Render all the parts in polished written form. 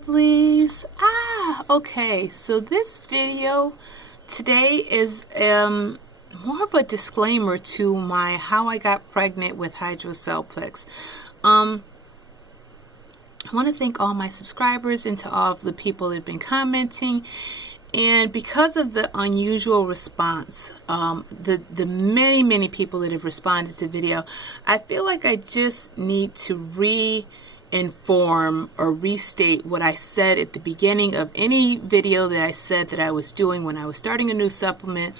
lovelies. Okay, so this video today is more of a disclaimer to my how I got pregnant with hydrocelplex. I want to thank all my subscribers and to all of the people that have been commenting. And because of the unusual response, the many people that have responded to the video, I feel like I just need to re-inform or restate what I said at the beginning of any video that I said that I was doing when I was starting a new supplement,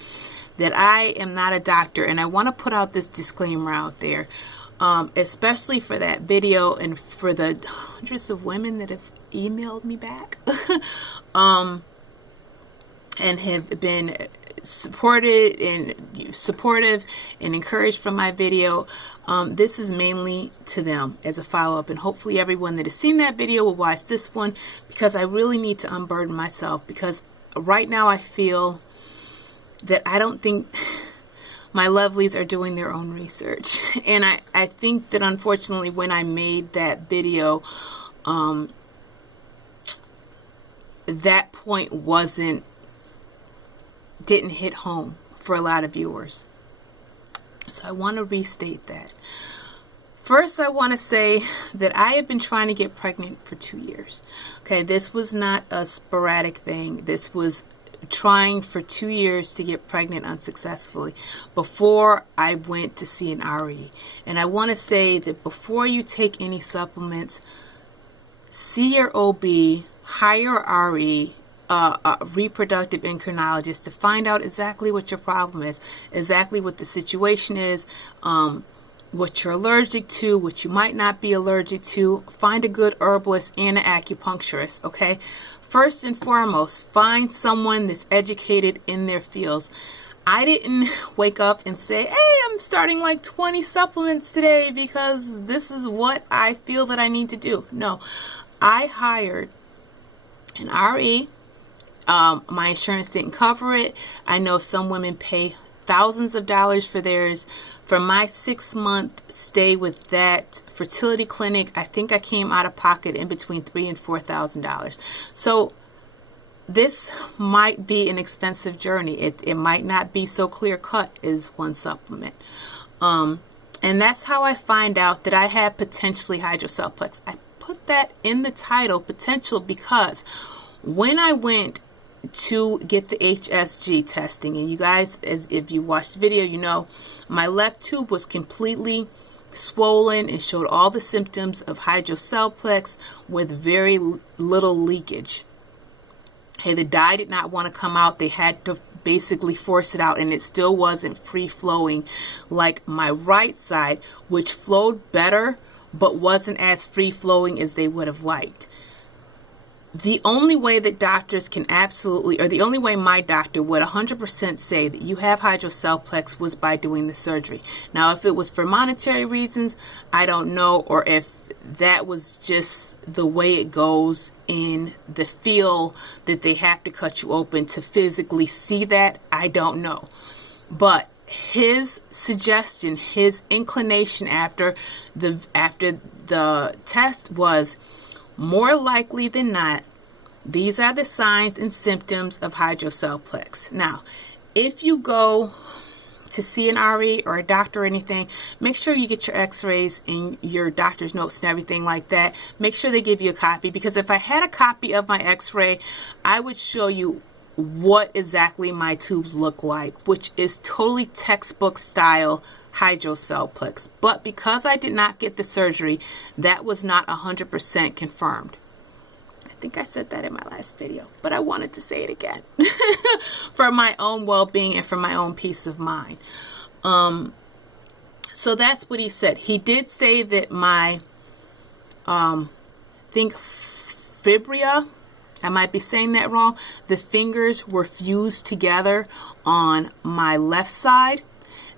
that I am not a doctor. And I want to put out this disclaimer out there, especially for that video and for the hundreds of women that have emailed me back. And have been supportive and encouraged from my video. This is mainly to them as a follow-up, and hopefully everyone that has seen that video will watch this one, because I really need to unburden myself, because right now I feel that I don't think my lovelies are doing their own research. And I think that unfortunately when I made that video, that point didn't hit home for a lot of viewers. So I want to restate that. First, I want to say that I have been trying to get pregnant for 2 years. Okay, this was not a sporadic thing. This was trying for 2 years to get pregnant unsuccessfully before I went to see an RE. And I want to say that before you take any supplements, see your OB, hire a RE, a reproductive endocrinologist, to find out exactly what your problem is, exactly what the situation is, what you're allergic to, what you might not be allergic to. Find a good herbalist and an acupuncturist, okay? First and foremost, find someone that's educated in their fields. I didn't wake up and say, hey, I'm starting like 20 supplements today because this is what I feel that I need to do. No, I hired an RE. My insurance didn't cover it. I know some women pay thousands of dollars for theirs. For my 6-month stay with that fertility clinic, I think I came out of pocket in between $3,000 and $4,000. So this might be an expensive journey. It might not be so clear cut as one supplement. And that's how I find out that I had potentially hydrocelplex. I put that in the title, potential, because when I went to get the HSG testing, and you guys, as if you watched the video, you know my left tube was completely swollen and showed all the symptoms of hydrocelplex with very little leakage. Hey, the dye did not want to come out. They had to basically force it out, and it still wasn't free flowing like my right side, which flowed better but wasn't as free flowing as they would have liked. The only way that doctors can absolutely, or the only way my doctor would 100% say that you have hydrocelplex was by doing the surgery. Now, if it was for monetary reasons, I don't know, or if that was just the way it goes in the field that they have to cut you open to physically see that, I don't know. But his suggestion, his inclination after the test was, more likely than not, these are the signs and symptoms of hydrocelplex. Now, if you go to see an RE or a doctor or anything, make sure you get your x-rays and your doctor's notes and everything like that. Make sure they give you a copy, because if I had a copy of my x-ray, I would show you what exactly my tubes look like, which is totally textbook style hydrocelplex. But because I did not get the surgery, that was not 100% confirmed. I think I said that in my last video, but I wanted to say it again for my own well-being and for my own peace of mind. So that's what he said. He did say that my think fibria, I might be saying that wrong, the fingers were fused together on my left side,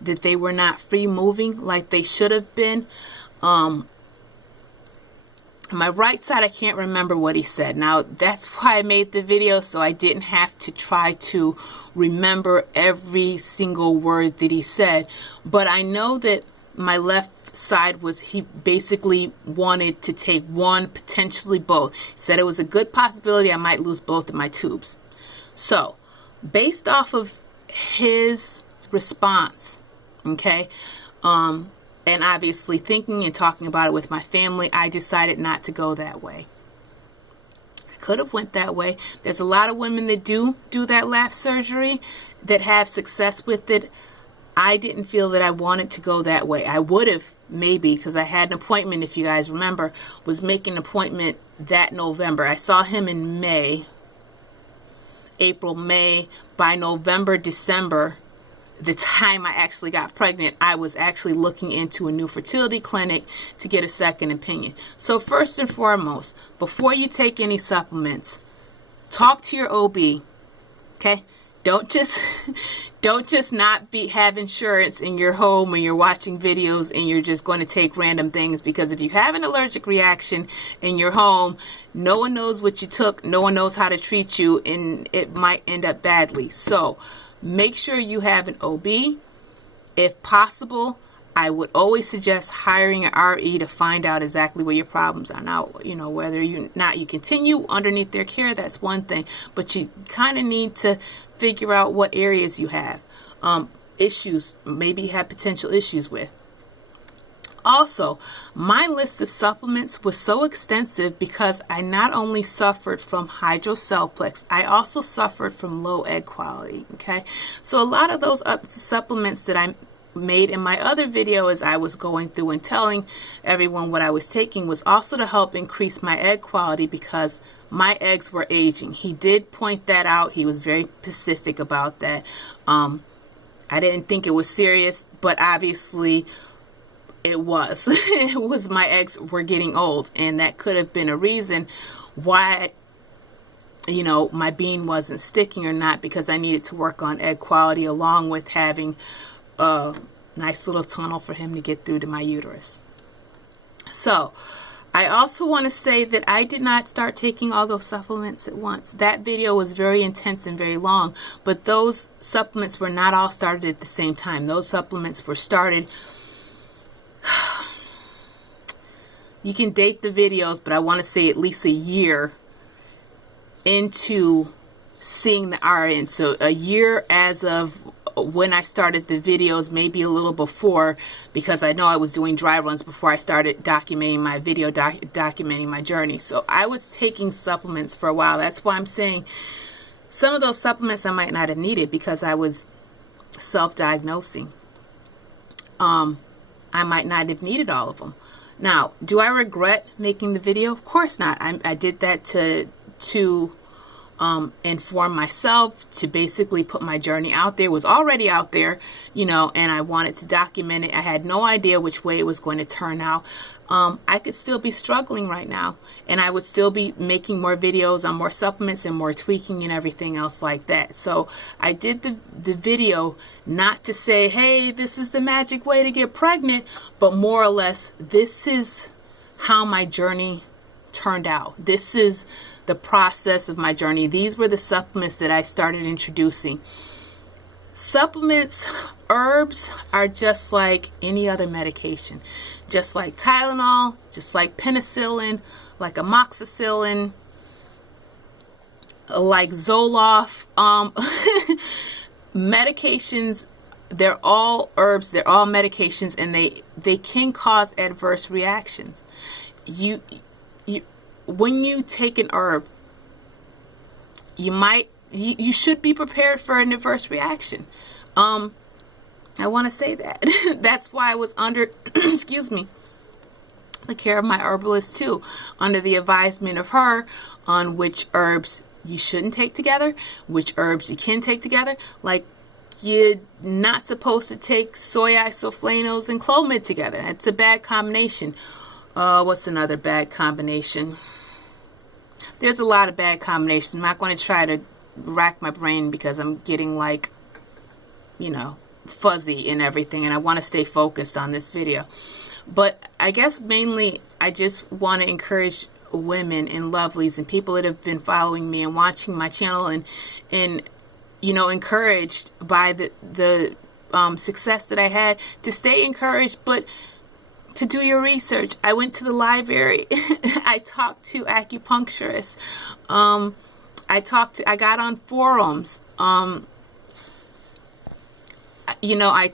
that they were not free moving like they should have been. My right side, I can't remember what he said. Now, that's why I made the video, so I didn't have to try to remember every single word that he said. But I know that my left side was he basically wanted to take one, potentially both. He said it was a good possibility I might lose both of my tubes. So, based off of his response, okay, and obviously thinking and talking about it with my family, I decided not to go that way. I could have went that way. There's a lot of women that do that lap surgery that have success with it. I didn't feel that I wanted to go that way. I would have, maybe, because I had an appointment, if you guys remember, was making an appointment that November. I saw him in May, April, May. By November, December, the time I actually got pregnant, I was actually looking into a new fertility clinic to get a second opinion. So first and foremost, before you take any supplements, talk to your OB, okay? Don't just not have insurance in your home when you're watching videos and you're just going to take random things, because if you have an allergic reaction in your home, no one knows what you took, no one knows how to treat you, and it might end up badly. So make sure you have an OB. If possible, I would always suggest hiring an RE to find out exactly what your problems are. Now, whether you continue underneath their care, that's one thing, but you kind of need to figure out what areas you have issues, maybe have potential issues with. Also, my list of supplements was so extensive because I not only suffered from hydrocephalus, I also suffered from low egg quality. Okay, so a lot of those supplements that I made in my other video as I was going through and telling everyone what I was taking was also to help increase my egg quality because my eggs were aging. He did point that out. He was very specific about that. I didn't think it was serious, but obviously it was. It was, my eggs were getting old, and that could have been a reason why my bean wasn't sticking or not, because I needed to work on egg quality along with having a nice little tunnel for him to get through to my uterus. So I also want to say that I did not start taking all those supplements at once. That video was very intense and very long, but those supplements were not all started at the same time. Those supplements were started, you can date the videos, but I want to say at least a year into seeing the RN. So a year as of when I started the videos, maybe a little before, because I know I was doing dry runs before I started documenting my video, documenting my journey. So I was taking supplements for a while. That's why I'm saying some of those supplements I might not have needed because I was self-diagnosing. I might not have needed all of them. Now, do I regret making the video? Of course not. I did that to inform myself, to basically put my journey out there. It was already out there, and I wanted to document it. I had no idea which way it was going to turn out. I could still be struggling right now, and I would still be making more videos on more supplements and more tweaking and everything else like that. So I did the video not to say, hey, this is the magic way to get pregnant, but more or less, this is how my journey turned out. This is the process of my journey. These were the supplements that I started introducing. Supplements, herbs are just like any other medication. Just like Tylenol, just like penicillin, like amoxicillin, like Zoloft. Medications, they're all herbs, they're all medications, and they can cause adverse reactions. When you take an herb, you should be prepared for an adverse reaction. I want to say that. That's why I was under, excuse me, the care of my herbalist too, under the advisement of her on which herbs you shouldn't take together, which herbs you can take together. Like, you're not supposed to take soy isoflavones and Clomid together. That's a bad combination. What's another bad combination? There's a lot of bad combinations. I'm not going to try to rack my brain because I'm getting fuzzy and everything, and I want to stay focused on this video. But I guess mainly I just want to encourage women and lovelies and people that have been following me and watching my channel and encouraged by the success that I had, to stay encouraged, but to do your research. I went to the library. I talked to acupuncturists. I got on forums. I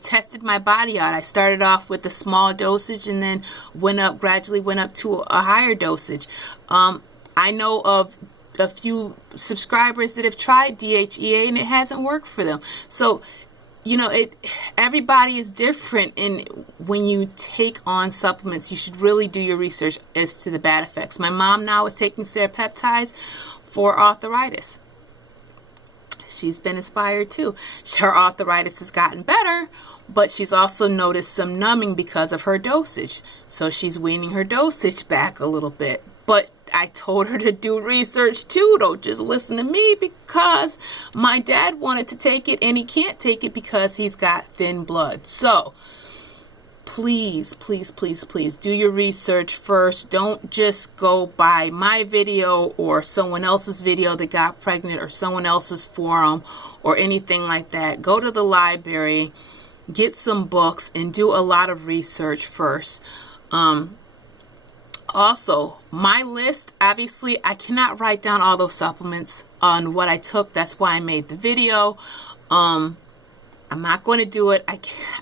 tested my body out. I started off with a small dosage and then gradually went up to a higher dosage. I know of a few subscribers that have tried DHEA and it hasn't worked for them. So, everybody is different, and when you take on supplements, you should really do your research as to the bad effects. My mom now is taking serapeptides for arthritis. She's been inspired too. Her arthritis has gotten better, but she's also noticed some numbing because of her dosage. So she's weaning her dosage back a little bit. But I told her to do research too. Don't just listen to me, because my dad wanted to take it and he can't take it because he's got thin blood. So please, please, please, please do your research first. Don't just go by my video or someone else's video that got pregnant or someone else's forum or anything like that. Go to the library, get some books, and do a lot of research first. Also, my list, obviously, I cannot write down all those supplements on what I took. That's why I made the video. I'm not going to do it.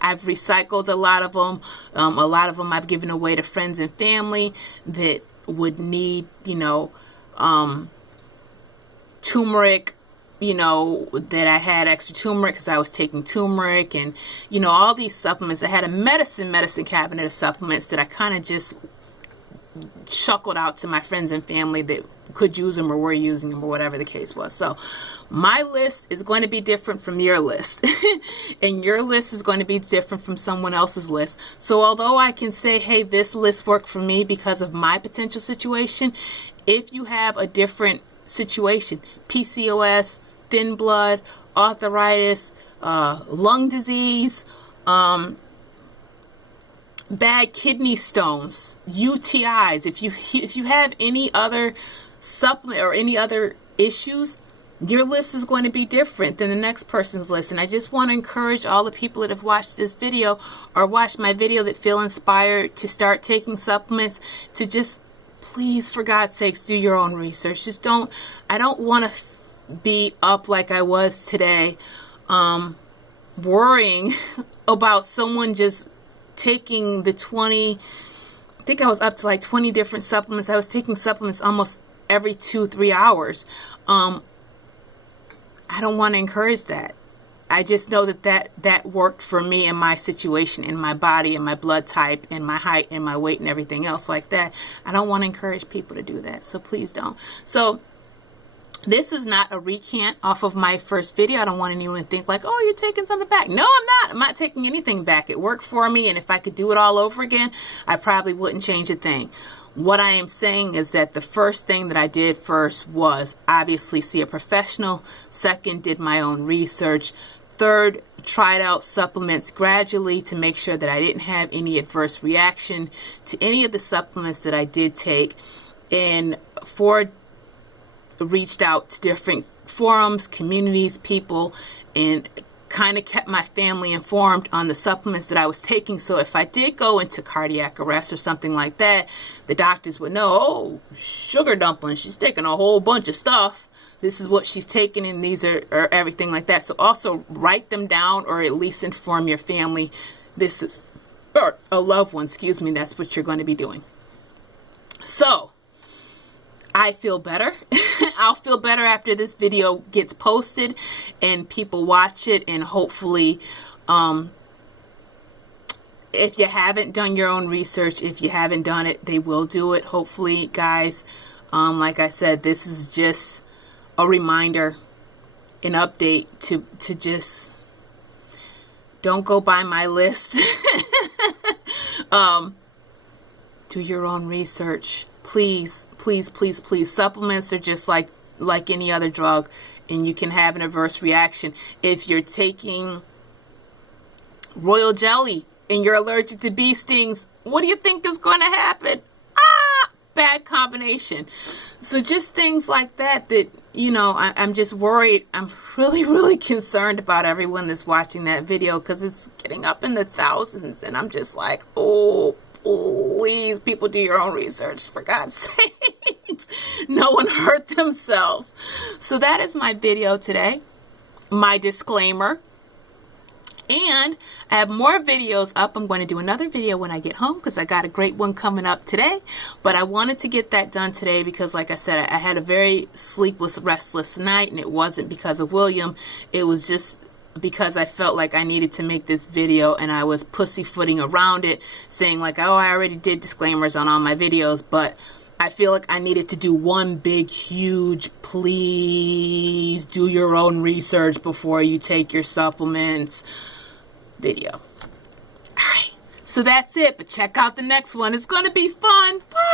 I've recycled a lot of them. A lot of them I've given away to friends and family that would need, turmeric, that I had extra turmeric because I was taking turmeric, and, all these supplements. I had a medicine cabinet of supplements that I kind of just chuckled out to my friends and family that could use them or were using them or whatever the case was. So my list is going to be different from your list and your list is going to be different from someone else's list. So although I can say, hey, this list worked for me because of my potential situation, if you have a different situation, PCOS, thin blood, arthritis, lung disease, bad kidney stones, UTIs, if you have any other supplement or any other issues, your list is going to be different than the next person's list. And I just want to encourage all the people that have watched this video or watched my video that feel inspired to start taking supplements to just, please, for God's sakes, do your own research. I don't want to be up like I was today, worrying about someone just taking the 20, I think I was up to like 20 different supplements. I was taking supplements almost every 2-3 hours. I don't want to encourage that. I just know that worked for me and my situation, in my body and my blood type and my height and my weight and everything else like that. I don't want to encourage people to do that. So please don't. So this is not a recant off of my first video. I don't want anyone to think like, oh, you're taking something back. No, I'm not. I'm not taking anything back. It worked for me. And if I could do it all over again, I probably wouldn't change a thing. What I am saying is that the first thing that I did first was obviously see a professional. Second, did my own research. Third, tried out supplements gradually to make sure that I didn't have any adverse reaction to any of the supplements that I did take. And four, reached out to different forums, communities, people, and kind of kept my family informed on the supplements that I was taking. So if I did go into cardiac arrest or something like that, the doctors would know, oh, sugar dumpling, she's taking a whole bunch of stuff. This is what she's taking, and these are everything like that. So also write them down, or at least inform your family. This is, or a loved one, excuse me, that's what you're going to be doing. So I feel better. I'll feel better after this video gets posted and people watch it, and hopefully, if you haven't done your own research, if you haven't done it, they will do it. Hopefully, guys, like I said, this is just a reminder, an update to just don't go by my list. Do your own research. Please, please, please, please. Supplements are just like any other drug, and you can have an adverse reaction. If you're taking royal jelly and you're allergic to bee stings, what do you think is going to happen? Bad combination. So just things like that, I'm just worried. I'm really, really concerned about everyone that's watching that video, because it's getting up in the thousands, and I'm just like, oh please, people, do your own research, for God's sakes. No one hurt themselves. So that is my video today, my disclaimer. And I have more videos up. I'm going to do another video when I get home because I got a great one coming up today. But I wanted to get that done today because, like I said, I had a very sleepless, restless night, and it wasn't because of William. It was just because I felt like I needed to make this video, and I was pussyfooting around it, saying like, oh, I already did disclaimers on all my videos, but I feel like I needed to do one big, huge, please do your own research before you take your supplements video. All right, so that's it, but check out the next one. It's going to be fun. Bye.